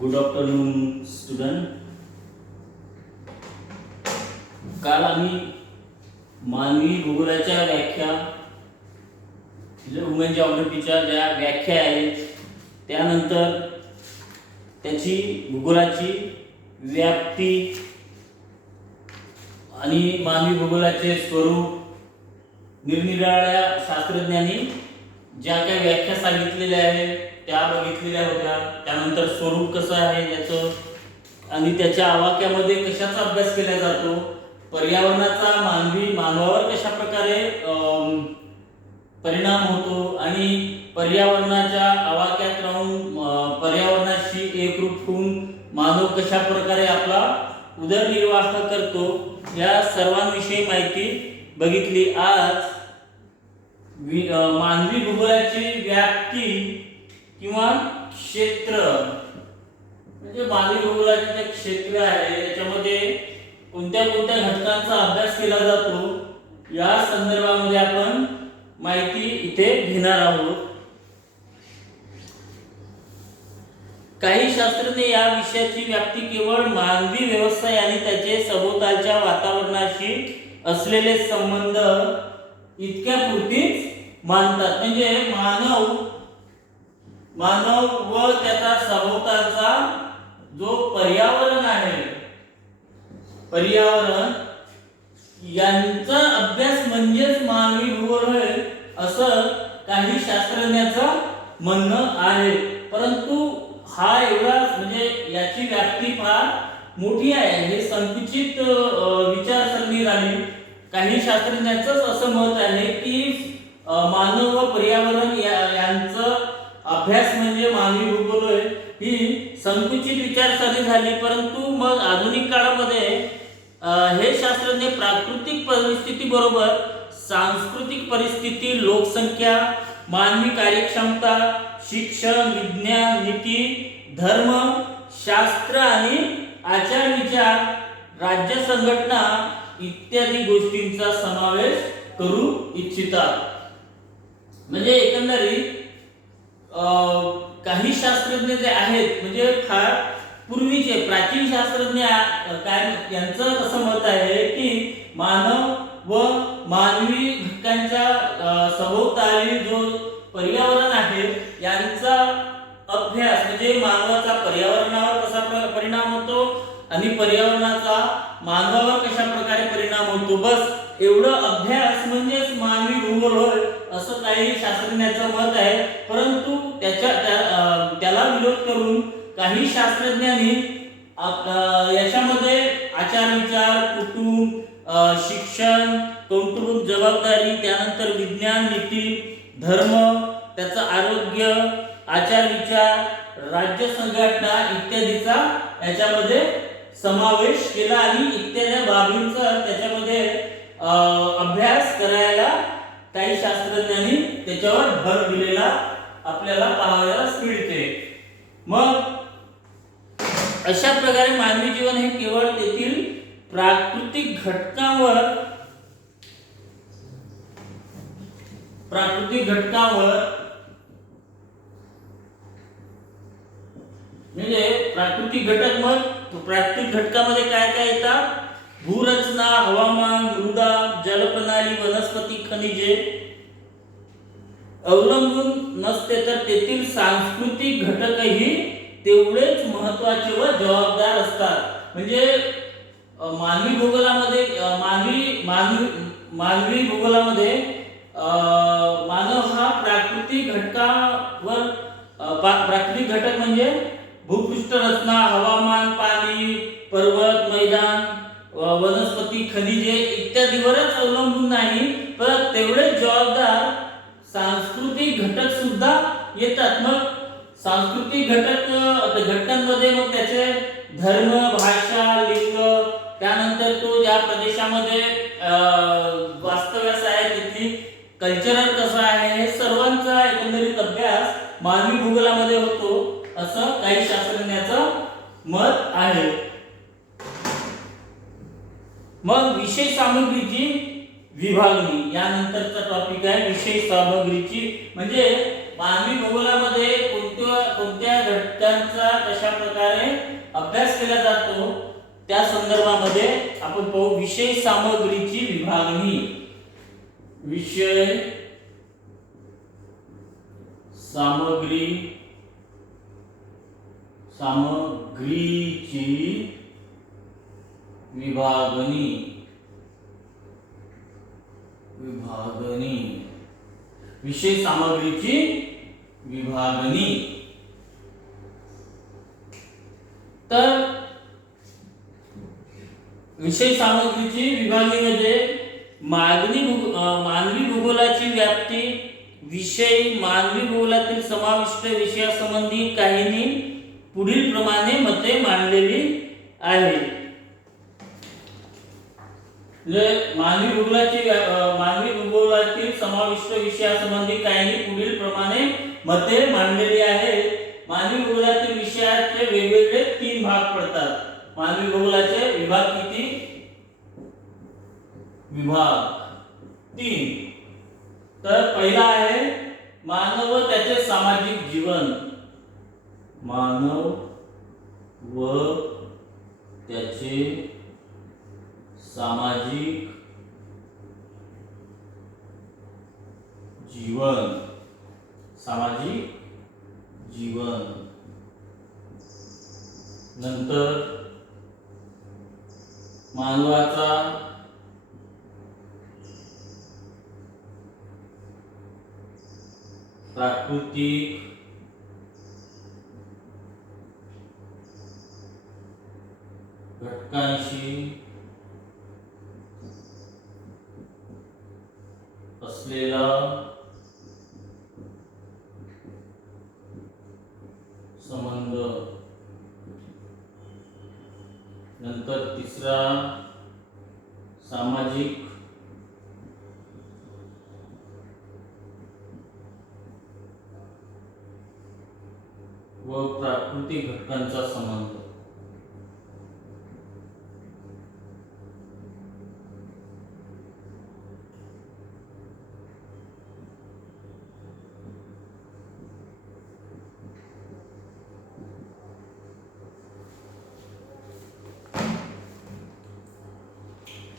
Good afternoon student. काल आम्ही मानवी भूगोलाच्या व्याख्या ह्युमन जॉग्राफीच्या ज्या व्याख्या आहेत त्यानंतर त्याची भूगोलाची व्याप्ती आणि मानवी भूगोलाचे स्वरूप निरनिराळ्या शास्त्रज्ञांनी ज्या काही व्याख्या सांगितलेल्या आहेत त्या बघितलेल्या होत्या. त्यानंतर स्वरूप कसं आहे त्याचं आणि त्याच्या आवाक्यामध्ये कशाचा अभ्यास केला जातो, पर्यावरणाचा मानवावर कशा प्रकारे परिणाम होतो आणि पर्यावरणाच्या आवाक्यात राहून पर्यावरणाशी एकरूप होऊन मानव कशा प्रकारे आपला उदरनिर्वाह करतो, या सर्वांविषयी माहिती बघितली. आज मानवी भूगोलाची व्याप्ती किंवा क्षेत्र म्हणजे मानवी भूगोलाचे जे क्षेत्र आहे याच्यामध्ये कोणत्या कोणत्या घटकांचा अभ्यास केला जातो या संदर्भामध्ये आपण माहिती इथे घेणार आहोत. काही शास्त्रज्ञ या विषयाची व्याप्ती केवळ मानवी व्यवसाय आणि त्याचे सभोवतालच्या वातावरणाशी असलेले संबंध इतक्या पुरतीच मानतात. म्हणजे मानव व त्याचा सभोवतालचा जो पर्यावरण आहे, पर्यावरण यांचा अभ्यास म्हणजेच मानवी भूगोल आहे असं काही शास्त्रज्ञांचं म्हणणं आहे. परंतु हा एवढा म्हणजे याची व्याप्ती फार मोठी आहे, हे संकुचित विचारसरणी झाली. काही शास्त्रज्ञांचं असं मत आहे की मानव व पर्यावरण यांचं अभ्यास म्हणजे मानवी भूगोल ही संकुचित विचारसरणी झाली. परंतु मग आधुनिक काळामध्ये हे शास्त्रज्ञ प्राकृतिक परिस्थिती बरोबर सांस्कृतिक परिस्थिती, लोकसंख्या, मानवी कार्यक्षमता, शिक्षण, विज्ञान, नीती, धर्म, शास्त्र आणि आचार विचार, राज्य संघटना इत्यादी गोष्टींचा समावेश करू इच्छितात. म्हणजे एकंदरीत काही शास्त्रज्ञ जे आहेत म्हणजे फार पूर्वीचे प्राचीन शास्त्रज्ञ काय यांचं असं मत आहे की मानव व मानवी घटकांच्या सभोवताली जो पर्यावरण आहे यांचा अभ्यास म्हणजे मानवाचा पर्यावरणावर कसा परिणाम होतो आणि पर्यावरणाचा मानवावर कशा प्रकारे परिणाम होतो, बस एवढं अभ्यास म्हणजेच मानवी भूगोल होय असं काही शास्त्रज्ञांचं मत आहे. परंतु त्याला विरोध करून काही शास्त्रज्ञांनी याच्यामध्ये आचार विचार, कुटुंब, शिक्षण, कौटुंबिक जबाबदारी, त्यानंतर विज्ञान, नीती, धर्म, त्याचं आरोग्य, आचार विचार, राज्य संघटना इत्यादीचा याच्यामध्ये समावेश केला आणि इत्यादी बाबींचा त्याच्यामध्ये अभ्यास करायला काही शास्त्रज्ञांनी त्याच्यावर भर दिलेला आपल्याला पाहावयास मिळते. मग अशा प्रकारे मानवी जीवन हे केवळ तेथील प्राकृतिक घटकांवर म्हणजे प्राकृतिक घटक, मग प्राकृतिक घटकामध्ये काय काय येतात, भूरचना, हवामान, मृदा, जलप्रणाली, वनस्पती, खनिजे अवलंबून नसते तर तेथील सांस्कृतिक घटकही तेवढेच महत्त्वाचे व जबाबदार असतात. म्हणजे मानवी भूगोलामध्ये मानव हा प्राकृतिक घटकावर प्राकृतिक घटक म्हणजे भूपृष्ठ रचना, हवामान, पाणी, पर्वत, मैदान, वनस्पती, खनिजे इत्यादीवरच अवलंबून नाही, पण तेवढेच जबाबदार सांस्कृतिक घटक सुद्धा येतात. मग सांस्कृतिक घटकांमध्ये मग त्याचे धर्म, भाषा, लिंग, त्यानंतर तो ज्या प्रदेशामध्ये वास्तव्यास आहे तिथली कल्चरल कसं आहे हे सर्वांचा एकंदरीत अभ्यास मानवी भूगोलामध्ये होतो असं काही शास्त्रज्ञांचं मत आहे. मग विषय सामग्रीची विभागणी यानंतरचा टॉपिक आहे विषय सामग्रीची. म्हणजे मानवी भूगोलामध्ये कोणत्या घटकांचा कशा प्रकारे अभ्यास केला जातो त्या संदर्भामध्ये आपण पाहू. विषय सामग्रीची विभागणी. विषय सामग्रीची विभागणी. विषय सामग्रीची विभागणी. तर विषय सामग्रीची विभागणीमध्ये मानवी भूगोलाची व्याप्ती, विषय, मानवी भूगोलातील समाविष्ट विषयासंबंधी काहींनी पुढील प्रमाणे मते मांडलेली आहेत. मानवी भूगोलातील समाविष्ट विषयासंबंधी काहींनी पुढील प्रमाणे मते मांडलेली आहेत. मानवी भूगोलातील विषयाचे वेगवेगळे 3 भाग पडतात. मानवी भूगोलाचे विभाग किती? विभाग 3. तर पहिला आहे मानव व त्याचे सामाजिक जीवन. मानव व त्याचे सामाजिक जीवन. नंतर मानवाचा प्राकृतिक घटकांशी असलेला संबंध. नंतर तिसरा सामाजिक व प्राकृतिक घटकांचा संबंध.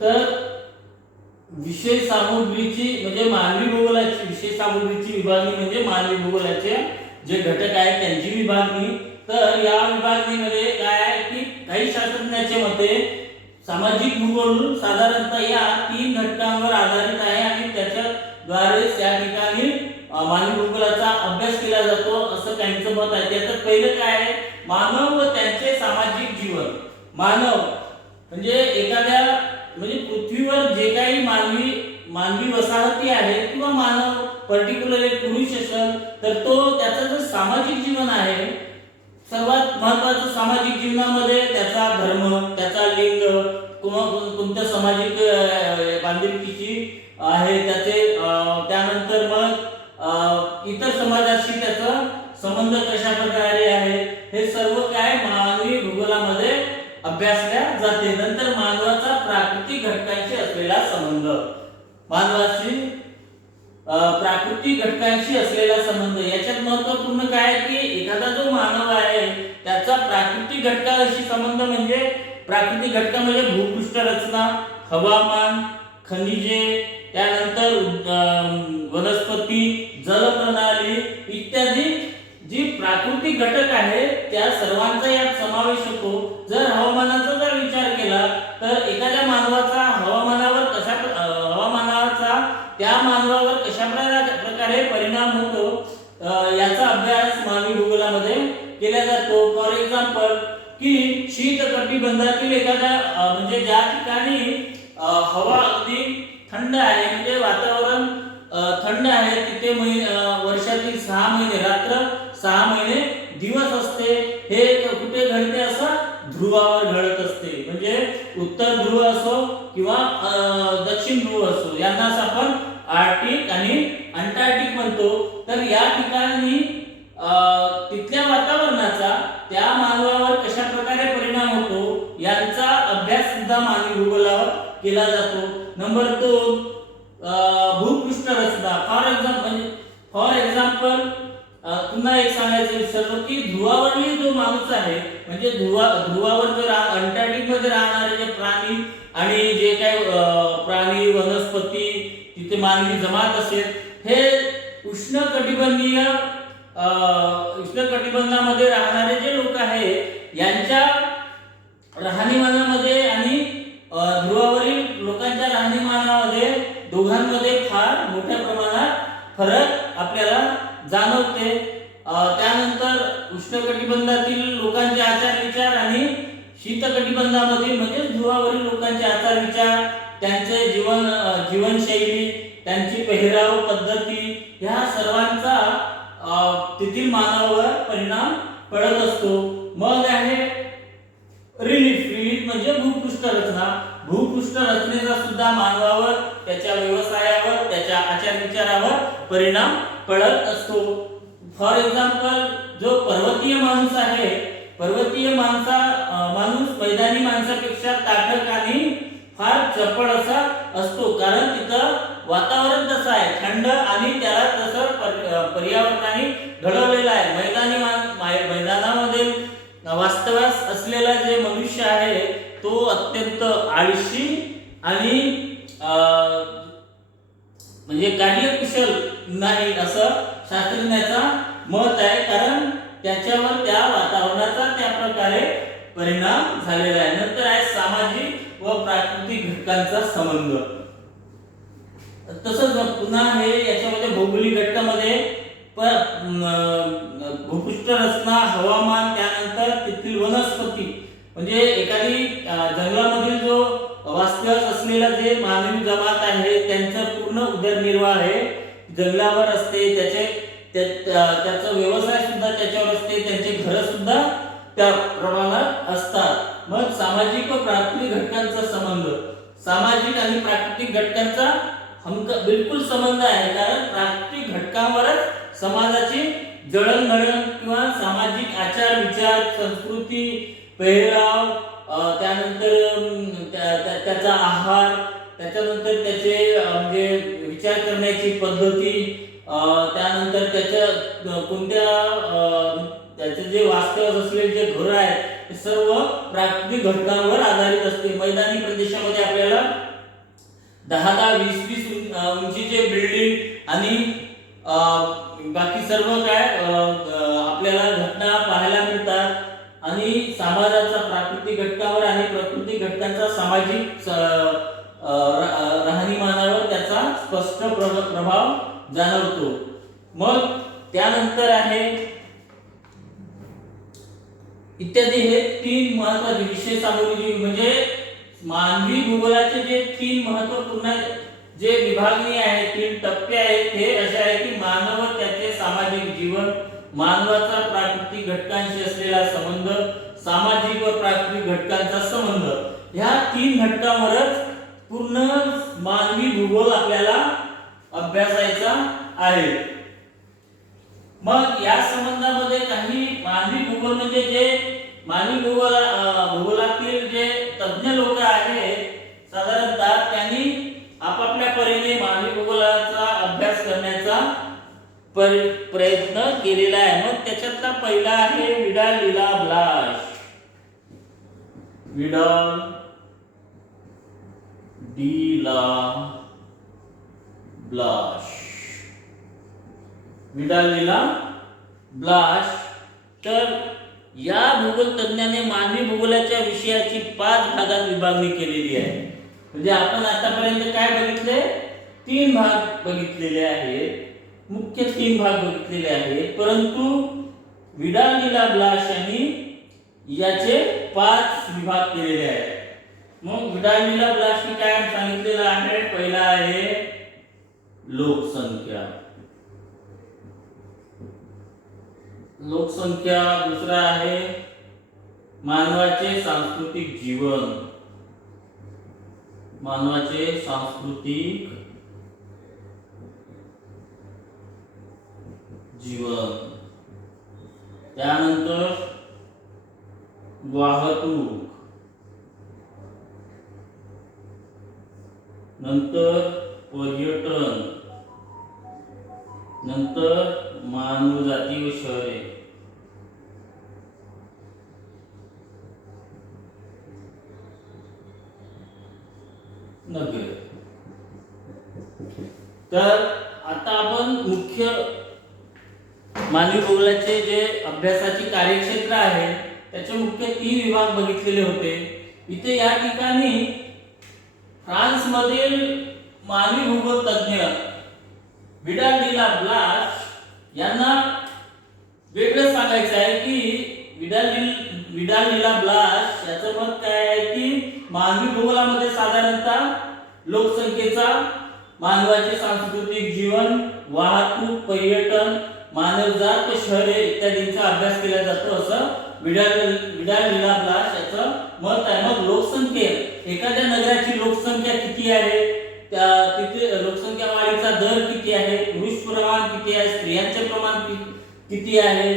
तर विषय सामग्रीची म्हणजे मानवी भूगोलाची विषय सामग्रीची विभागणी म्हणजे मानवी भूगोलाचे जे घटक आहेत त्यांची विभागणी. तर या विभागणीमध्ये काय आहे की काही शास्त्रज्ञांच्या मते सामाजिक भूगोल साधारणतः या 3 घटकांवर आधारित आहे आणि त्याच्याद्वारे त्या ठिकाणी मानवी भूगोलाचा अभ्यास केला जातो असं काहींचं मत आहे. त्यात पहिलं काय आहे? मानव व त्यांचे सामाजिक जीवन. मानव म्हणजे एखाद्या म्हणजे पृथ्वीवर जे काही मानवी वसाहती आहेत किंवा मानव पर्टिक्युलर एक पुरुष असेल तर तो त्याचं जे सामाजिक जीवन आहे सर्वात महत्त्वाचं सामाजिक जीवनामध्ये त्याचा धर्म, त्याचा लिंग किंवा कोणत्या सामाजिक बांधिलकीची आहे त्याचे, त्यानंतर मग इतर समाजाशी त्याचा संबंध कशा प्रकारे आहे हे सर्व काय मानवी भूगोलामध्ये अभ्यासल्या जाते. नंतर मानवाचा प्राकृतिक घटकांशी असलेला संबंध. मानवाची प्राकृतिक घटकांशी असलेला संबंध याच्यात महत्त्वपूर्ण काय की एखादा जो मानव आहे त्याचा प्राकृतिक घटकांशी संबंध म्हणजे प्राकृतिक घटक म्हणजे भूपृष्ठ रचना, हवामान, खनिजे, त्यानंतर वनस्पती, जलप्रणाली इत्यादी जी प्राकृतिक घटक आहे त्या सर्वांचा यात समावेश होतो. जर हवामानाचा जर विचार केला तर एखाद्या मानवाचा हवामानाचा त्या मानवावर कशा प्रकारे परिणाम होतो याचा अभ्यास मानवी भूगोलामध्ये केला जातो. फॉर एक्झाम्पल की शीत कटिबंधातील एखाद्या म्हणजे ज्या ठिकाणी हवा अगदी थंड आहे म्हणजे वातावरण थंड आहे तिथे वर्षातील 6 महिने रात्र 6 महिने दिवस असते. हे कुठे घडते? असं ध्रुवावर घडत असते. म्हणजे उत्तर ध्रुव असो किंवा दक्षिण ध्रुव असो यांनाच आपण आर्क्टिक आणि अंटार्क्टिक म्हणतो. तर या ठिकाणी तिथल्या वातावरणाचा त्या मानवावर कशा प्रकारे परिणाम होतो यांचा अभ्यास सुद्धा मानवी भूगोलावर केला जातो. नंबर 2 भूपृष्ठ रचना. फॉर एक्झाम्पल पुन्हा एक सांगायचं विसरलो की ध्रुवावरील जो माणूस आहे म्हणजे ध्रुवावर जर अंटार्क्टिक मध्ये राहणारे जे प्राणी आणि जे काही प्राणी वनस्पती तिथे मानवी जमात असेल हे उष्णकटिबंधामध्ये राहणारे जे लोक आहेत यांच्या राहणीमानामध्ये आणि ध्रुवावरील लोकांच्या राहणीमानामध्ये दोघांमध्ये फार मोठ्या प्रमाणात फरक आपल्याला जाणवते. त्यानंतर उष्णकटिबंधातील लोकांचे आचार विचार आणि शीतकटिबंधामधील म्हणजे ध्रुवावरील लोकांचे आचार विचार, त्यांचे जीवनशैली, त्यांची पेहराव पद्धती ह्या सर्वांचा तेथील मानवावर परिणाम पडत असतो. मग आहे रिलीफ म्हणजे भूपृष्ठ रचना. भूपृष्ठ रचनेचा सुद्धा मानवावर, त्याच्या व्यवसायावर, त्याच्या आचार विचारावर परिणाम पडत असतो. फॉर एक्झाम्पल जो पर्वतीय माणूस आहे, पर्वतीय माणूस मैदानी माणसापेक्षा ताठक आणि फार चपळ असा असतो, कारण तिथं वातावरण तसं आहे, थंड आणि त्याला तसं पर्यावरणाने घडवलेलं आहे. मैदानामध्ये वास्तव्यास असलेला जे मनुष्य आहे तो अत्यंत आळशी आणि म्हणजे कार्यकुशल नाही असं शास्त्रज्ञाचा मत आहे, कारण त्याच्यावर त्या वातावरणाचा त्या प्रकारे परिणाम झालेला आहे. नंतर आहे सामाजिक व प्राकृतिक घटकांचा संबंध. तसंच पुन्हा हे याच्यामध्ये भौगोलिक घटकामध्ये भूपृष्ठ रचना, हवामान, त्यानंतर तेथील वनस्पती म्हणजे एखादी जंगलामधील जो वास्तव्यास असलेला जे मानवी जमात आहे त्यांचा पूर्ण उदरनिर्वाह आहे जंगलावर असते, त्याचा व्यवसाय सुद्धा त्याच्यावर असते, त्यांचे घर सुद्धा त्या प्रमाणात असतात. मग सामाजिक व प्राकृतिक घटकांचा संबंध. सामाजिक आणि प्राकृतिक घटकांचा बिलकुल संबंध आहे, कारण प्राकृतिक घटकांवरच समाजाची जडणघडण किंवा सामाजिक आचार विचार, संस्कृती, पेहराव, त्यानंतर त्याचा आहार, त्याच्यानंतर त्याचे म्हणजे विचार करण्याची पद्धती, त्यानंतर त्याच्या त्याचे जे वास्तव असलेले जे घर आहेत ते सर्व प्राकृतिक घटकांवर आधारित असते. मैदानी प्रदेशामध्ये आपल्याला 10-20 उंचीचे बिल्डिंग आणि बाकी सर्व काय आपल्याला घटना पाहायला मिळतात आणि समाजाचा प्राकृतिक घटकावर आणि प्राकृतिक घटकांचा सामाजिक राहणीमानावर त्याचा स्पष्ट प्रभाव जाणवतो. मग त्यानंतर आहे इत्यादी हे 3 महत्त्वाचे विषय सामग्री म्हणजे मानवी भूगोलाचे जे 3 महत्त्वपूर्ण जे विभागणी आहे, 3 टप्पे आहेत, हे असे आहे की मानव व त्याचे सामाजिक जीवन, मानवाचा प्राकृतिक घटकांशी असलेला संबंध, सामाजिक व प्राकृतिक घटकांचा संबंध. ह्या 3 घटकांवरच पूर्ण मानवी भूगोल आपल्याला अभ्यासायचा आहे. मग या संबंधामध्ये काही मानवी भूगोल म्हणजे जे मानवी भूगोलातील जे तज्ञ लोक आहेत साधारणतः त्यांनी आपापल्या परीने मानवी भूगोलाचा अभ्यास करण्याचा प्रयत्न केलेला आहे. मग त्याच्यातला पहिला आहे Vidal de la Blache. Vidal de la Blache. Vidal de la Blache. तर या भूगोल तज्ञाने मानवी भूगोलाच्या विषयाची 5 भागात विभागणी केलेली आहे. म्हणजे आपण आतापर्यंत काय बघितले, 3 भाग बघितलेले आहेत, मुख्य 3 भाग बघितलेले आहेत, परंतु विडाल डी ला ब्लाश यांनी याचे 5 विभाग केलेले आहेत. मग विडाल डी ला ब्लाशने काय सांगितलेलं आहे, पहिला आहे लोकसंख्या. दुसरा आहे मानवाचे सांस्कृतिक जीवन. त्यानंतर वाहतूक, नंतर पर्यटन, नंतर मानवजाती व शहरे, नगरे. तर आता आपण मुख्य मानवी भूगोलाचे जे अभ्यासाची कार्यक्षेत्र आहे त्याचे मुख्य 3 विभाग बघितलेले होते. इथे या ठिकाणी फ्रान्स मधील मानवी भूगोल तज्ञ विडाल डी ला ब्लाश यांना वेगळं सांगायचं आहे की विडाल डी ला ब्लाश याचं मत काय आहे की मानवी भूगोलामध्ये साधारणतः लोकसंख्येचा, मानवाचे सांस्कृतिक जीवन, वाहतूक, पर्यटन, मानवजात व शहरे इत्यादींचा अभ्यास केला जातो असं विडाल डी ला ब्लाश याचं मत आहे. मग लोकसंख्या, एखाद्या नगराची लोकसंख्या किती आहे, तिथे लोकसंख्या वाढीचा दर किती आहे, पुरुष प्रमाण किती आहे, स्त्रियांचे प्रमाण किती आहे,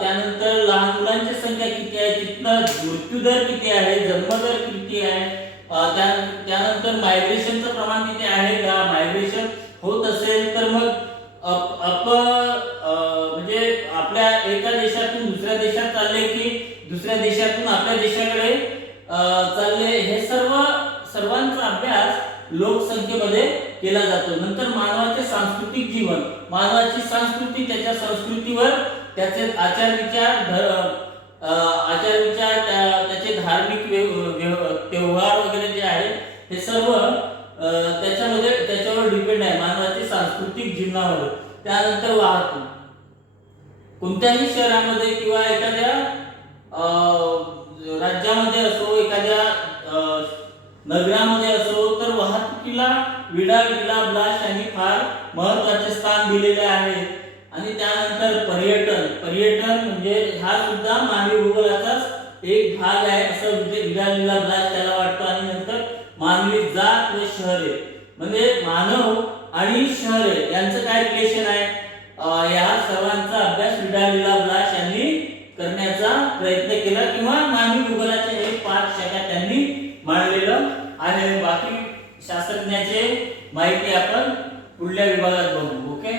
त्यानंतर लहान मुलांची संख्या किती आहे, तिथला मृत्यू दर किती आहे, जन्मदर किती आहे, त्यानंतर मायग्रेशनचं प्रमाण किती आहे का, मायग्रेशन होत असेल तर मग म्हणजे आपल्या एका देशातून दुसऱ्या देशात चालले की दुसऱ्या देशातून आपल्या देशाकडे चालले, हे सर्वांचा अभ्यास लोकसंख्येमध्ये केला जातो. नंतर मानवाचे सांस्कृतिक जीवन, मानवाची संस्कृती, त्याच्या संस्कृतीवर त्याचे आचार-विचार, त्याचे धार्मिक व्यवहार वगैरे जे आहे हे सर्व त्याच्यावर डिपेंड आहे, मानवाच्या सांस्कृतिक जीवनावर. त्यानंतर वाहतूक, कोणत्याही शहरामध्ये किंवा एखाद्या राज्यामध्ये असो, एखाद्या नगरामध्ये असो, तर वाहतुकीला विडाल डी ला ब्लाश यांनी फार महत्त्वाचे स्थान दिलेले आहे. आणि त्यानंतर पर्यटन म्हणजे हा सुद्धा मानवी भूगोलाचाच एक भाग आहे असं विडाल डी ला ब्लाश त्याला वाटतं. आणि नंतर मानवी जात व शहरे, म्हणजे मानव आणि शहरे यांचं काय रिलेशन आहे, या सर्वांचा अभ्यास विडाल डी ला ब्लाश यांनी करण्याचा प्रयत्न केला किंवा मानवी भूगोलाचे हे 5 शाखा त्यांनी मांडलेलं आहे. बाकी शास्त्रज्ञाचे माहिती आपण पुढल्या विभागात बघू. ओके.